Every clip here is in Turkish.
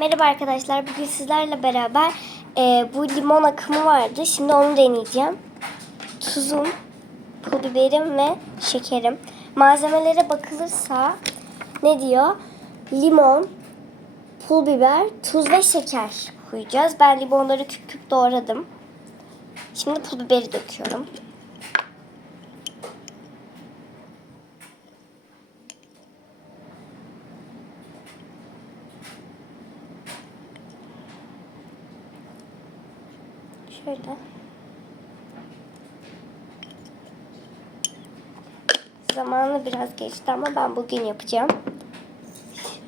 Merhaba arkadaşlar. Bugün sizlerle beraber e, bu limon akımı vardı. Şimdi onu deneyeceğim. Tuzum, pul biberim ve şekerim. Malzemelere bakılırsa ne diyor? Limon, pul biber, tuz ve şeker koyacağız. Ben limonları küp küp doğradım. Şimdi pul biberi döküyorum. Şöyle. Zamanı biraz geçti ama ben bugün yapacağım.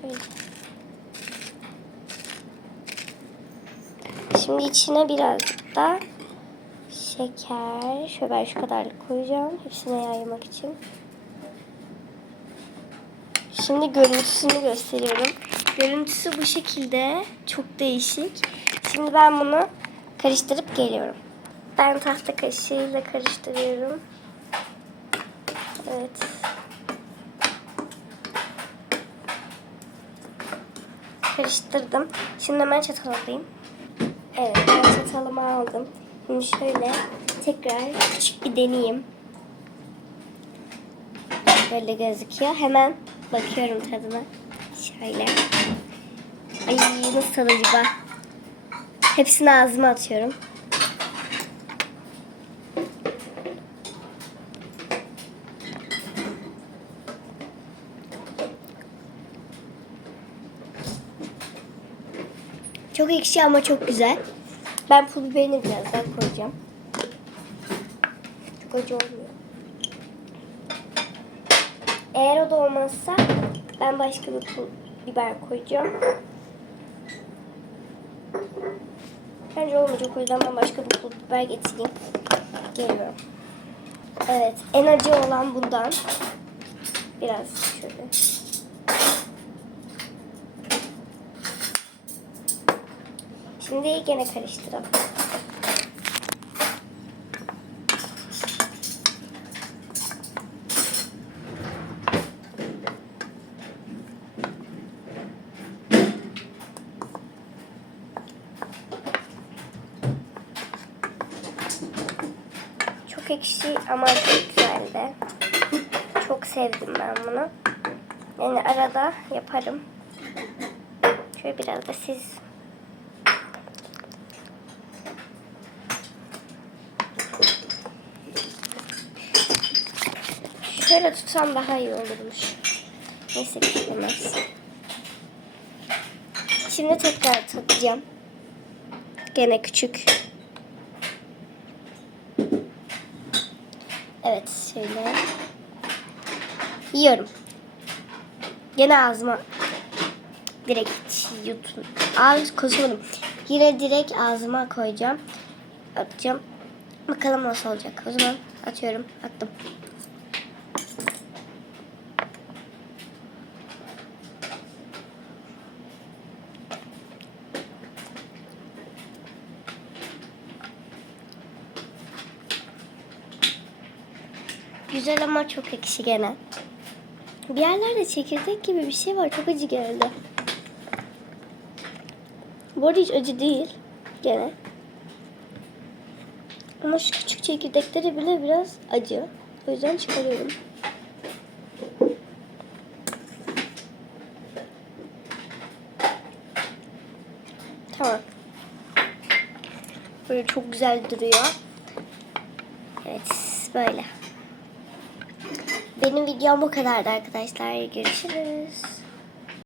Şöyle. Şimdi içine birazcık da şeker. Şöyle ben şu kadarlık koyacağım. Hepsine yaymak için. Şimdi görüntüsünü gösteriyorum. Görüntüsü bu şekilde. Çok değişik. Şimdi ben bunu karıştırıp geliyorum. Ben tahta kaşığıyla karıştırıyorum. Evet. Karıştırdım. Şimdi hemen çatal alayım. Evet ben çatalımı aldım. Şimdi şöyle tekrar küçük bir deneyeyim. Böyle gözüküyor. Hemen bakıyorum tadına. Şöyle. Ay nasıl tadı acaba? Hepsini ağzıma atıyorum. Çok ekşi ama çok güzel. Ben pul biberini biraz daha koyacağım. Çok acı olmuyor. Eğer o da olmazsa ben başka bir pul biber koyacağım. Bence olmayacak o yüzden ben başka bir pul biber getireyim. Geliyorum. Evet en acı olan bundan. Biraz şöyle. Şimdi gene karıştıralım. Çok ekşi ama çok güzeldi. Çok sevdim ben bunu. Yani arada yaparım. Şöyle biraz da siz Şöyle tutsam daha iyi olurmuş. Neyse olmaz. Şimdi tekrar tatacağım. Gene küçük. Evet şöyle. Yiyorum. Gene ağzıma direkt yutun. Ağız kusmadım. Yine direkt ağzıma koyacağım. Atacağım. Bakalım nasıl olacak. O zaman atıyorum. Attım. Güzel ama çok ekşi gene. Bir yerlerde çekirdek gibi bir şey var. Çok acı geldi. Bu arada hiç acı değil. Gene. Ama şu küçük çekirdekleri bile biraz acı. O yüzden çıkarıyorum. Tamam. Böyle çok güzel duruyor. Evet böyle. Benim videom bu kadardı arkadaşlar. Görüşürüz.